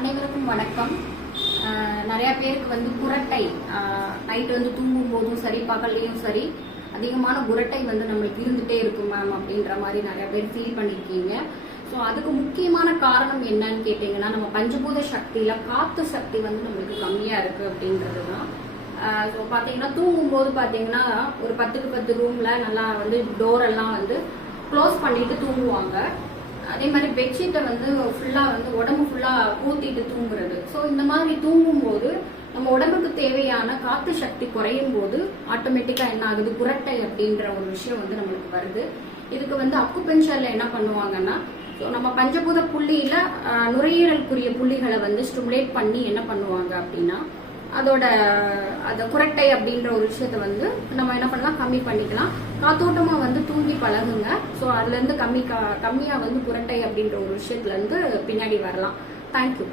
அனைவருக்கும் வணக்கம். நிறையா நிறைய பேருக்கு வந்து குரட்டை நைட் வந்து தூங்கும் போதும் சரி பகல்லையும் சரி அதிகமான குரட்டை வந்து நம்மளுக்கு இருந்துட்டே இருக்கும் மேம் அப்படின்ற மாதிரி நிறைய பேர் ஃபீல் பண்ணியிருக்கீங்க ஸோ அதுக்கு முக்கியமான காரணம் என்னன்னு கேட்டிங்கன்னா நம்ம பஞ்சபூத சக்தியில காத்து சக்தி வந்து நம்மளுக்கு கம்மியா இருக்கு அப்படின்றது தான். ஸோ பார்த்தீங்கன்னா தூங்கும்போது பார்த்தீங்கன்னா ஒரு பத்துக்கு பத்து ரூம்ல நல்லா வந்து டோர் எல்லாம் வந்து க்ளோஸ் பண்ணிட்டு தூங்குவாங்க. அதே மாதிரி பெட்ஷீட்டை வந்து ஃபுல்லாக வந்து உடம்பு ஃபுல்லாக ஊத்திட்டு தூங்குறது. ஸோ இந்த மாதிரி தூங்கும்போது நம்ம உடம்புக்கு தேவையான காத்து சக்தி குறையும் போது ஆட்டோமேட்டிக்காக என்ன ஆகுது? குரட்டை அப்படின்ற ஒரு விஷயம் வந்து நம்மளுக்கு வருது. இதுக்கு வந்து அக்குபென்சர்ல என்ன பண்ணுவாங்கன்னா ஸோ நம்ம பஞ்சபூத புள்ளியில நுரையீரலுக்குரிய புள்ளிகளை வந்து ஸ்டிமுலேட் பண்ணி என்ன பண்ணுவாங்க அப்படின்னா அதோட அந்த குரட்டை அப்படின்ற ஒரு விஷயத்த வந்து நம்ம என்ன பண்ணலாம் கம்மி பண்ணிக்கலாம். காத்தோட்டமா வந்து தூங்கி பழகுங்க. ஸோ அதுல இருந்து கம்மி கம்மியா வந்து குரட்டை அப்படின்ற ஒரு விஷயத்துல இருந்து பின்னாடி வரலாம். தேங்க்யூ